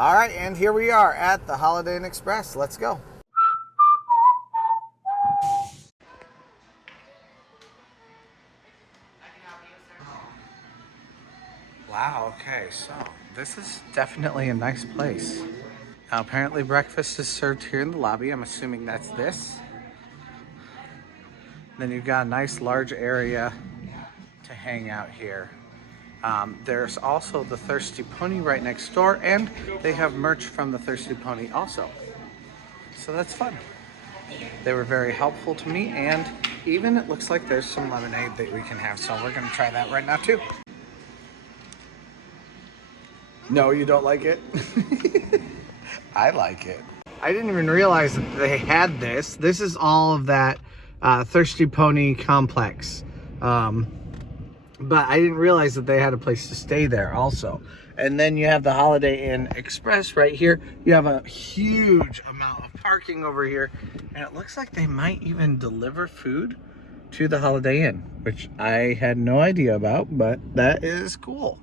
All right, and here we are at the Holiday Inn Express. Let's go. Wow, okay, so this is definitely a nice place. Now, apparently breakfast is served here in the lobby. I'm assuming that's this. Then you've got a nice large area to hang out here. There's also the Thirsty Pony right next door, and they have merch from the Thirsty Pony also. So that's fun. They were very helpful to me, and even it looks like there's some lemonade that we can have, so we're gonna try that right now too. No, you don't like it? I like it. I didn't even realize that they had this. This is all of that Thirsty Pony complex. But I didn't realize that they had a place to stay there also. And then you have the Holiday Inn Express right here. You have a huge amount of parking over here. And it looks like they might even deliver food to the Holiday Inn, which I had no idea about, but that is cool.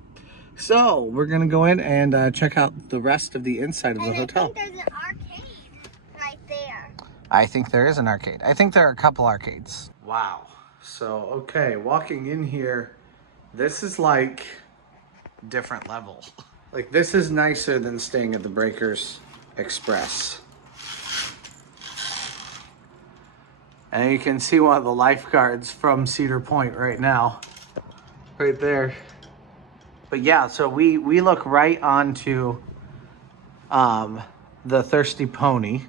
So we're gonna go in and check out the rest of the inside of the hotel. I think there's an arcade right there. I think there is an arcade. I think there are a couple arcades. Wow. So, okay, walking in here, this is like different level. Like, this is nicer than staying at the Breakers Express. And you can see one of the lifeguards from Cedar Point right now, right there. But yeah, so we look right onto the Thirsty Pony,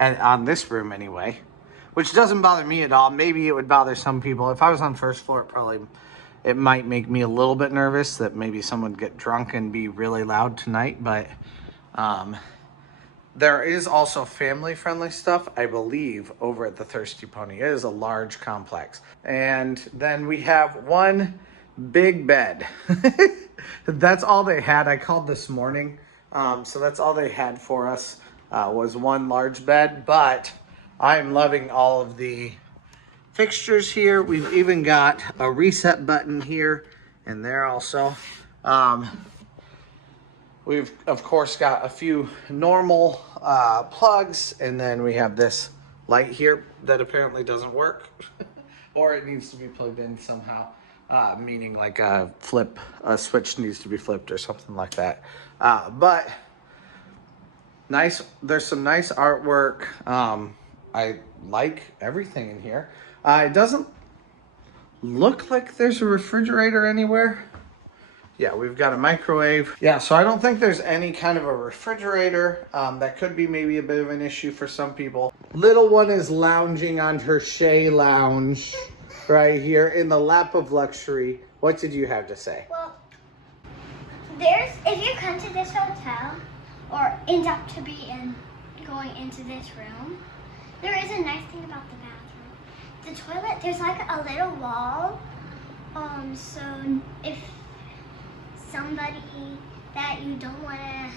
and on this room anyway, which doesn't bother me at all. Maybe it would bother some people. If I was on first floor, it might make me a little bit nervous that maybe someone would get drunk and be really loud tonight. But there is also family-friendly stuff, I believe, over at the Thirsty Pony. It is a large complex. And then we have one big bed. That's all they had. I called this morning. So that's all they had for us, was one large bed. But I'm loving all of the fixtures here. We've even got a reset button here and there also. We've, of course, got a few normal plugs, and then we have this light here that apparently doesn't work, or it needs to be plugged in somehow, meaning like a switch needs to be flipped or something like that. But nice, there's some nice artwork. I like everything in here. It doesn't look like there's a refrigerator anywhere. Yeah, we've got a microwave. Yeah, so I don't think there's any kind of a refrigerator. That could be maybe a bit of an issue for some people. Little one is lounging on her Shea lounge right here in the lap of luxury. What did you have to say? Well, if you come to this hotel or end up to be going into this room, there is a nice thing about the bathroom. The toilet, there's like a little wall. So if somebody that you don't want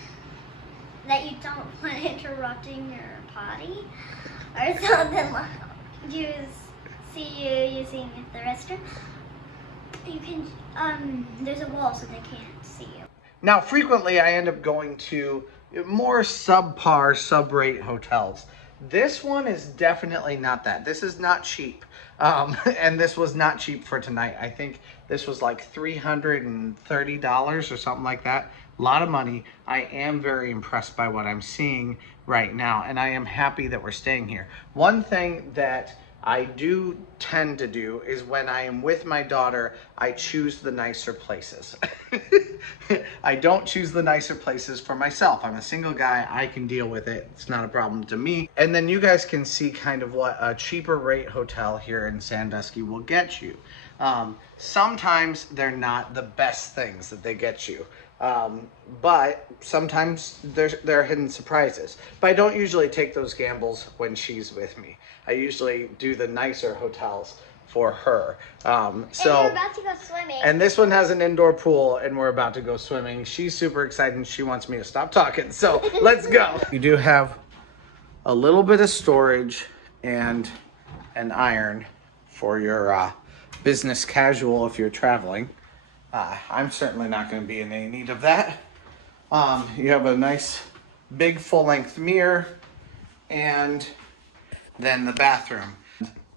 interrupting your potty or something like see you using the restroom, you can there's a wall so they can't see you. Now, frequently I end up going to more subpar, sub-rate hotels. This one is definitely not that. This is not cheap. And this was not cheap for tonight. I think this was like $330 or something like that. A lot of money. I am very impressed by what I'm seeing right now, and I am happy that we're staying here. One thing that I do tend to do is when I am with my daughter, I choose the nicer places. I don't choose the nicer places for myself. I'm a single guy. I can deal with it. It's not a problem to me. And then you guys can see kind of what a cheaper rate hotel here in Sandusky will get you. Sometimes they're not the best things that they get you. But sometimes there are hidden surprises. But I don't usually take those gambles when she's with me. I usually do the nicer hotels for her. And we're about to go swimming. And this one has an indoor pool, and we're about to go swimming. She's super excited, and she wants me to stop talking. So let's go. You do have a little bit of storage and an iron for your business casual if you're traveling. I'm certainly not going to be in any need of that. You have a nice big full-length mirror, and then the bathroom.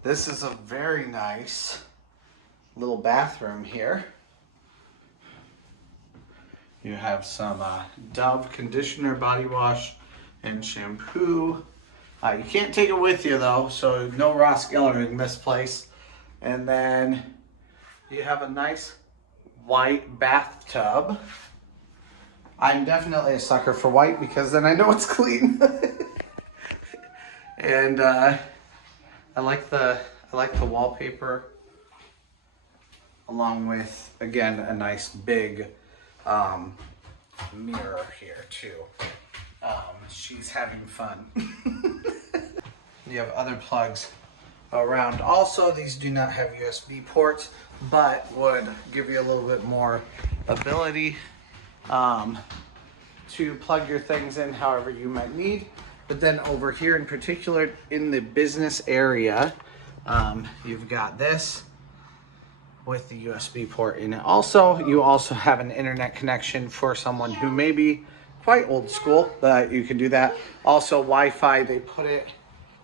This is a very nice little bathroom here. You have some Dove conditioner, body wash, and shampoo. You can't take it with you though, so no Ross Geller in this place. And then you have a nice white bathtub. I'm definitely a sucker for white because then I know it's clean. And I like the wallpaper, along with, again, a nice big mirror here too. She's having fun. You have other plugs around. Also, these do not have USB ports, but would give you a little bit more ability to plug your things in however you might need. But then over here in particular, in the business area, you've got this with the USB port in it. Also, you also have an internet connection for someone who may be quite old school, but you can do that. Also, Wi-Fi, they put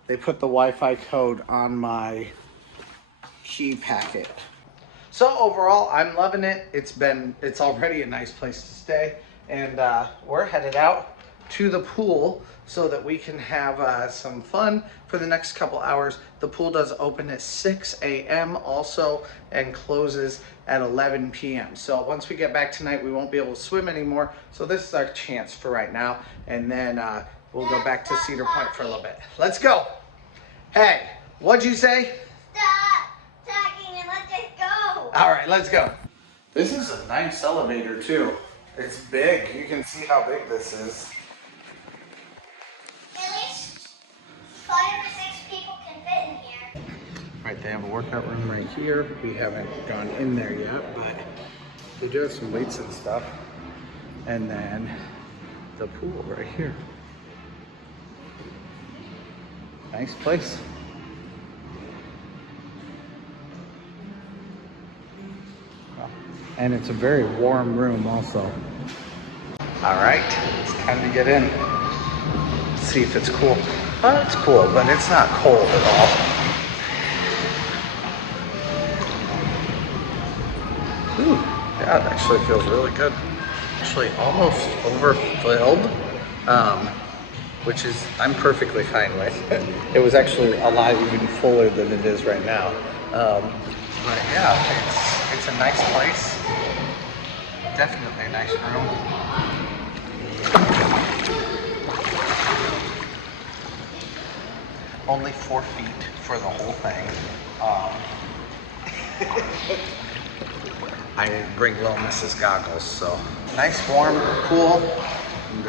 the Wi-Fi code on my key packet. So overall, I'm loving it. It's already a nice place to stay, and we're headed out to the pool so that we can have some fun for the next couple hours. The pool does open at 6 a.m. also and closes at 11 p.m. So once we get back tonight, we won't be able to swim anymore. So this is our chance for right now. And then we'll go back to Cedar Point for a little bit. Let's go. Hey, what'd you say? Stop talking and let's just go. All right, let's go. This is a nice elevator too. It's big. You can see how big this is. At least 5 or 6 people can fit in here. Right, they have a workout room right here. We haven't gone in there yet, but they do have some weights and stuff. And then the pool right here. Nice place. And it's a very warm room also. All right, it's time to get in. See if it's cool. Oh, it's cool, but it's not cold at all. Ooh, yeah, it actually feels really good. Actually almost overfilled, which is, I'm perfectly fine with. It was actually a lot even fuller than it is right now. But yeah, it's a nice place. Definitely a nice room. Only 4 feet for the whole thing. I didn't bring little Mrs. goggles, so nice warm pool. And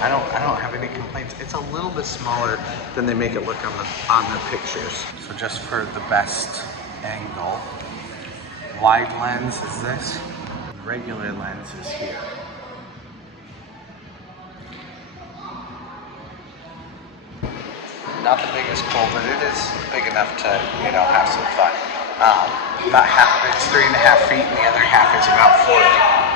I don't have any complaints. It's a little bit smaller than they make it look on the pictures. So just for the best angle, wide lens is this. Regular lens is here. Not the biggest pool, but it is big enough to, have some fun. About half of it's 3.5 feet, and the other half is about 4 feet.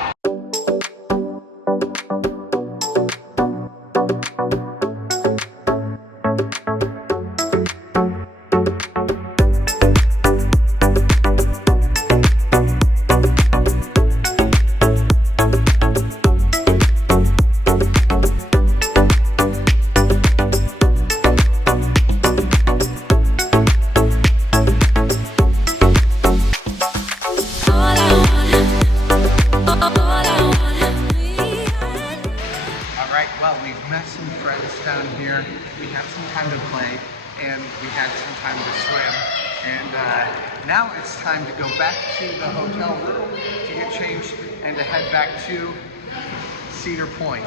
Now it's time to go back to the hotel room to get changed and to head back to Cedar Point.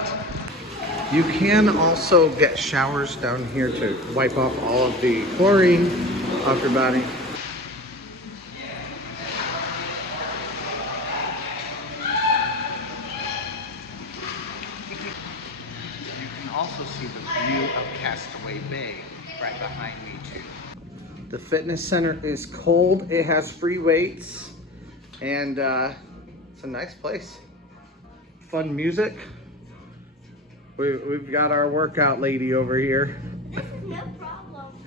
You can also get showers down here to wipe off all of the chlorine off your body. You can also see the view of Castaway Bay right behind me too. The fitness center is cold. It has free weights, and it's a nice place. Fun music, We've got our workout lady over here. This is no problem.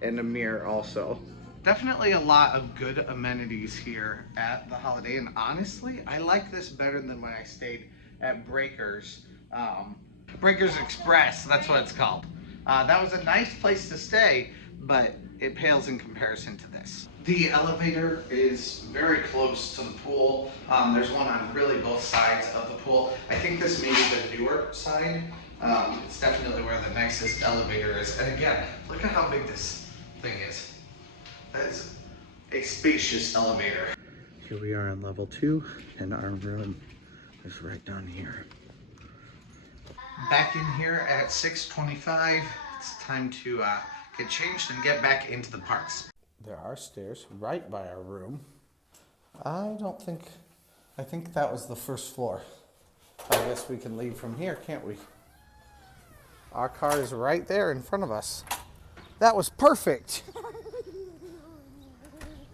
And a mirror also. Definitely a lot of good amenities here at the Holiday Inn. Honestly, I like this better than when I stayed at Breakers. Breakers Express, that's what it's called. That was a nice place to stay, but it pales in comparison to this. The elevator is very close to the pool. There's one on really both sides of the pool. I think this may be the newer side. It's definitely where the nicest elevator is. And again, look at how big this thing is. That is a spacious elevator. Here we are on level 2, and our room is right down here. Back in here at 6:25. It's time to get changed and get back into the parks. There are stairs right by our room. I think that was the first floor. I guess we can leave from here, can't we? Our car is right there in front of us. That was perfect.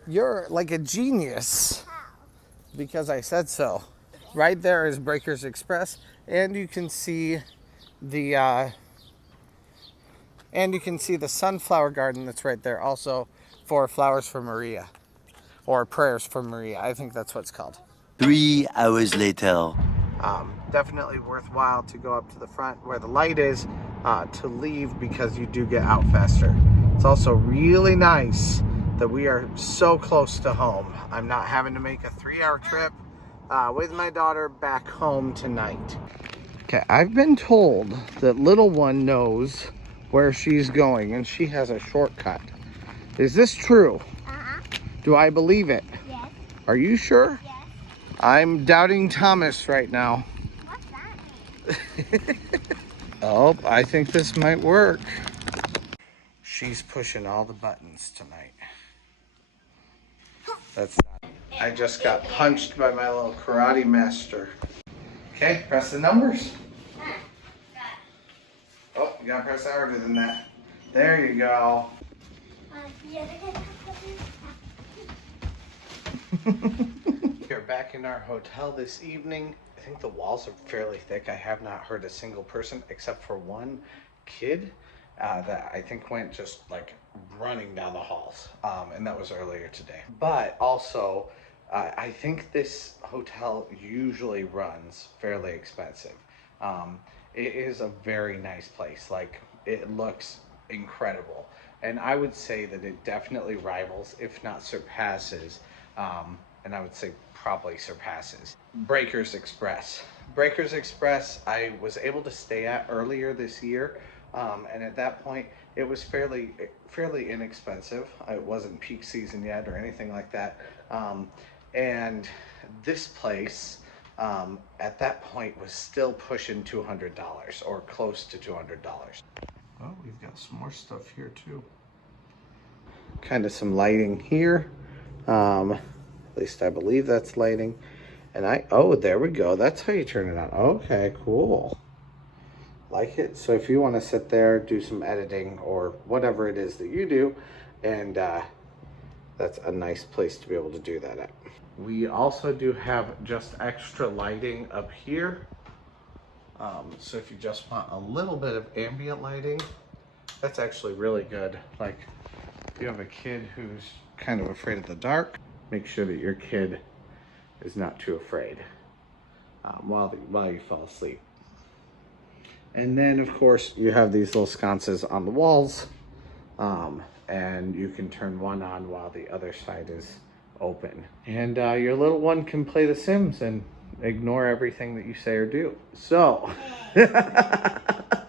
You're like a genius. Because I said so. Right there is Breakers Express, and you can see the sunflower garden that's right there also for Flowers for Maria, or Prayers for Maria. I think that's what it's called. 3 hours later. Definitely worthwhile to go up to the front where the light is to leave, because you do get out faster. It's also really nice that we are so close to home. I'm not having to make a 3-hour trip with my daughter back home tonight. Okay, I've been told that little one knows where she's going and she has a shortcut. Is this true? Uh-huh. Do I believe it? Yes. Are you sure? Yes. I'm doubting Thomas right now. What's that mean? Oh, I think this might work. She's pushing all the buttons tonight. That's not. I just got punched by my little karate master. Okay, press the numbers. Oh, you gotta press harder than that. There you go. We're back in our hotel this evening. I think the walls are fairly thick. I have not heard a single person except for one kid that I think went just like running down the halls, and that was earlier today. But also, I think this hotel usually runs fairly expensive. It is a very nice place. Like, it looks incredible, and I would say that it definitely rivals, if not surpasses, and I would say probably surpasses, Breakers Express. Breakers Express I was able to stay at earlier this year, and at that point it was fairly inexpensive. It wasn't peak season yet or anything like that, and this place at that point was still pushing $200 or close to $200. Oh, we've got some more stuff here too. Kind of some lighting here. At least I believe that's lighting. And oh, there we go. That's how you turn it on. Okay, cool. Like it. So if you want to sit there, do some editing or whatever it is that you do, and that's a nice place to be able to do that at. We also do have just extra lighting up here. So if you just want a little bit of ambient lighting, that's actually really good. Like, if you have a kid who's kind of afraid of the dark, make sure that your kid is not too afraid while you fall asleep. And then, of course, you have these little sconces on the walls, and you can turn one on while the other side is open. And your little one can play The Sims and ignore everything that you say or do. So,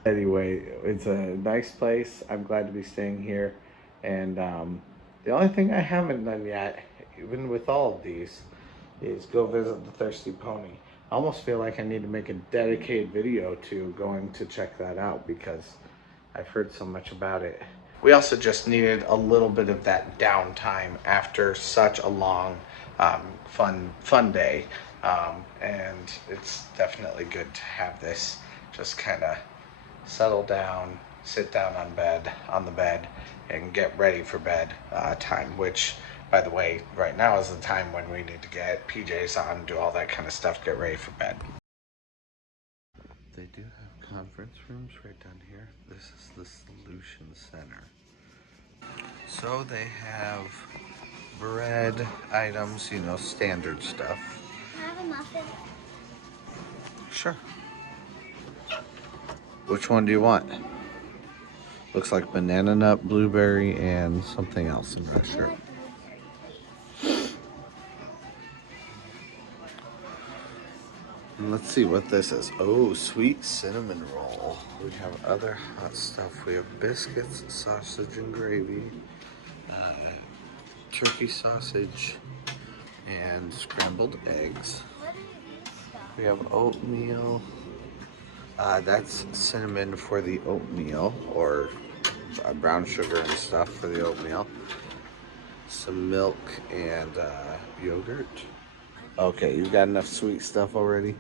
anyway, it's a nice place. I'm glad to be staying here. And the only thing I haven't done yet, even with all of these, is go visit the Thirsty Pony. I almost feel like I need to make a dedicated video to going to check that out because I've heard so much about it. We also just needed a little bit of that downtime after such a long, fun day. And it's definitely good to have this just kind of settle down, sit down on the bed, and get ready for bed time, which, by the way, right now is the time when we need to get PJs on, do all that kind of stuff, get ready for bed. They do have conference rooms right down here. This is the Solution Center. So they have bread items, you know, standard stuff. Can I have a muffin? Sure. Which one do you want? Looks like banana nut, blueberry, and something else. I'm not sure. And let's see what this is. Oh, sweet cinnamon roll. We have other hot stuff. We have biscuits, sausage and gravy, turkey sausage, and scrambled eggs. What are these stuff? We have oatmeal. That's cinnamon for the oatmeal, or brown sugar and stuff for the oatmeal. Some milk and yogurt. Okay, you've got enough sweet stuff already.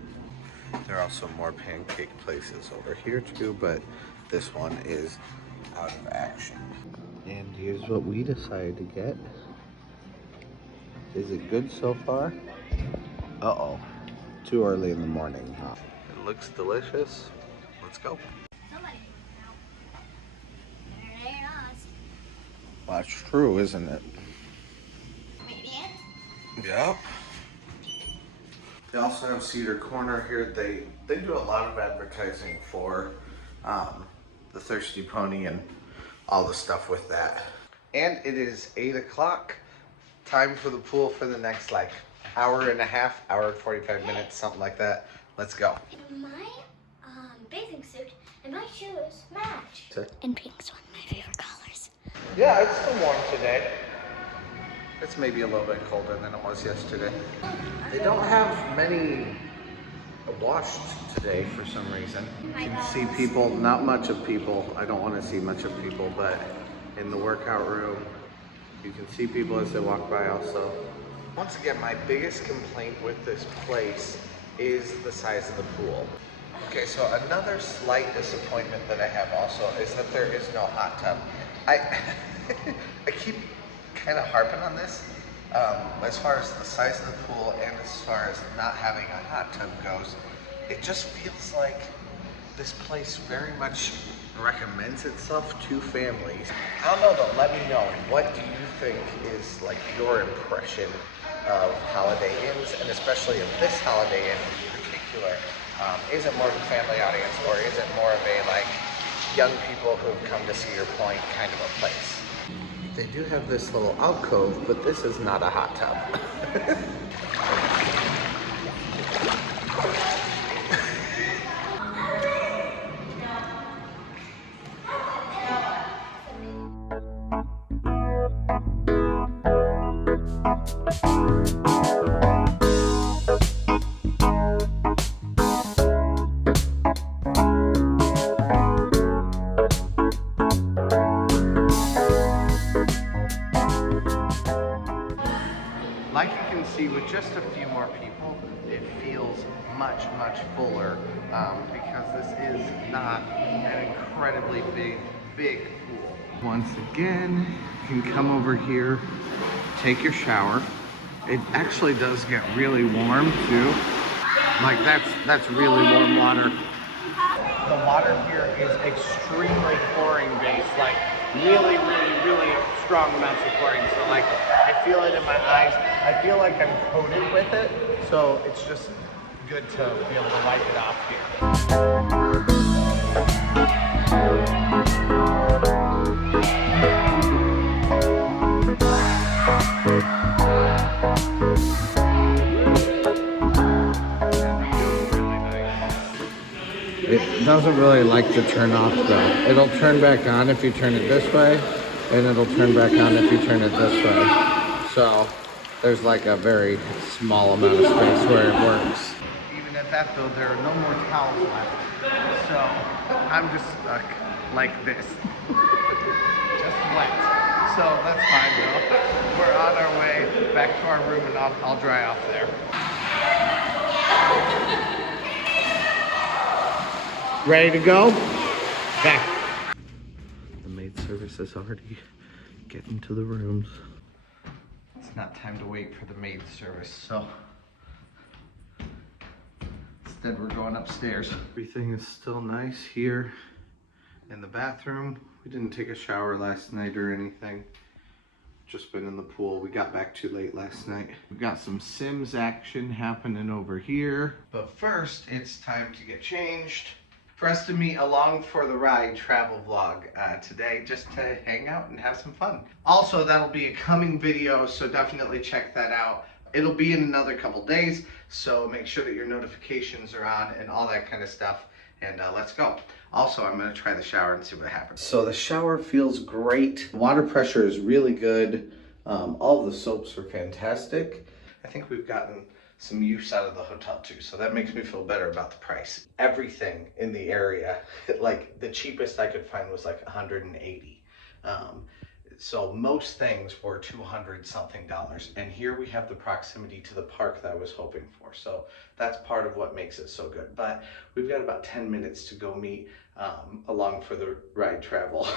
There are also more pancake places over here too, but this one is out of action. And here's what we decided to get. Is it good so far? Uh-oh, too early in the morning, huh? It looks delicious. Let's go. Somebody out. It ain't us. Well, that's true, isn't it? Maybe it. Yep. They also have Cedar Corner here. They do a lot of advertising for the Thirsty Pony and all the stuff with that. And it is 8 o'clock. Time for the pool for the next like hour and a half, hour and 45 minutes, something like that. Let's go. My bathing suit and my shoes match. Okay. And pink's one of my favorite colors. Yeah, it's still warm today. It's maybe a little bit colder than it was yesterday. They don't have many washed today for some reason. You can see people, not much of people. I don't want to see much of people, but in the workout room, you can see people as they walk by also. Once again, my biggest complaint with this place is the size of the pool. Okay, so another slight disappointment that I have also is that there is no hot tub. I keep kind of harping on this. As far as the size of the pool and as far as not having a hot tub goes, it just feels like this place very much recommends itself to families. I don't know though, let me know. What do you think is like your impression of Holiday Inns, and especially of this Holiday Inn in particular? Is it more of a family audience, or is it more of a like young people who've come to Cedar Point kind of a place? They do have this little alcove, but this is not a hot tub. Like you can see, with just a few more people, it feels much, much fuller because this is not an incredibly big pool. Once again, you can come over here, take your shower. It actually does get really warm too. Like that's really warm water. The water here is extremely chlorine based, like really strong amounts of chlorine. So like I feel it in my eyes. I feel like I'm coated with it. So it's just good to be able to wipe it off here. It doesn't really like to turn off though. It'll turn back on if you turn it this way, and it'll turn back on if you turn it this way. So there's like a very small amount of space where it works. Even at that though, there are no more towels left. So I'm just stuck like this. Just wet. So that's fine though. We're on our way back to our room, and I'll dry off there. Ready to go? Back. The maid service is already getting to the rooms. It's not time to wait for the maid service, so it's Instead, we're going upstairs. Everything is still nice here in the bathroom. We didn't take a shower last night or anything. Just been in the pool. We got back too late last night. We've got some Sims action happening over here. But first, it's time to get changed for us to meet along for the ride travel vlog today, just to hang out and have some fun. Also, that'll be a coming video, so definitely check that out. It'll be in another couple days, so make sure that your notifications are on and all that kind of stuff. And let's go. Also, I'm gonna try the shower and see what happens. So the shower feels great. Water pressure is really good. All of the soaps are fantastic. I think we've gotten some use out of the hotel too, so that makes me feel better about the price. Everything in the area, like the cheapest I could find was like 180. So most things were $200 something, and here we have the proximity to the park that I was hoping for. So that's part of what makes it so good. But we've got about 10 minutes to go meet along for the ride travel.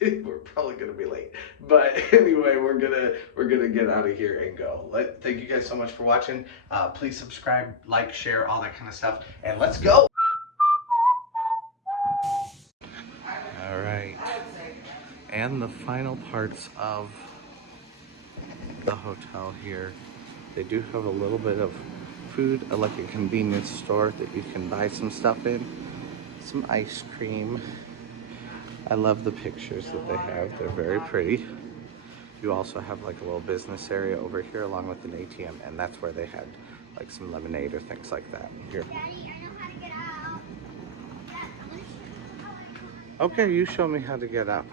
We're probably gonna be late, but anyway, we're gonna get out of here and go. Thank you guys so much for watching. Please subscribe, like, share, all that kind of stuff, and let's go. All right. And the final parts of the hotel here. They do have a little bit of food, like a convenience store that you can buy some stuff in. Some ice cream. I love the pictures that they have. They're very pretty. You also have like a little business area over here along with an ATM, and that's where they had like some lemonade or things like that. Here. Daddy, I know how to get out. Dad, I want to show you how I Okay, you show me how to get out.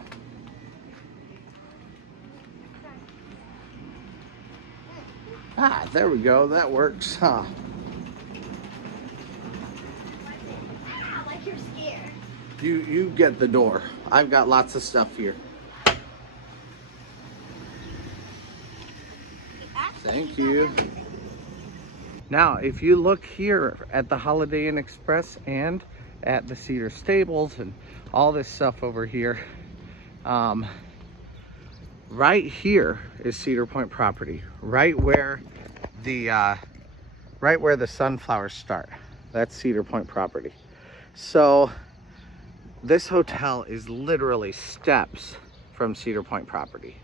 Ah, there we go. That works, huh? like you're scared. You get the door. I've got lots of stuff here. Thank you. Now, if you look here at the Holiday Inn Express and at the Cedar Stables and all this stuff over here, right here is Cedar Point property, right where the sunflowers start. That's Cedar Point property. So this hotel is literally steps from Cedar Point property.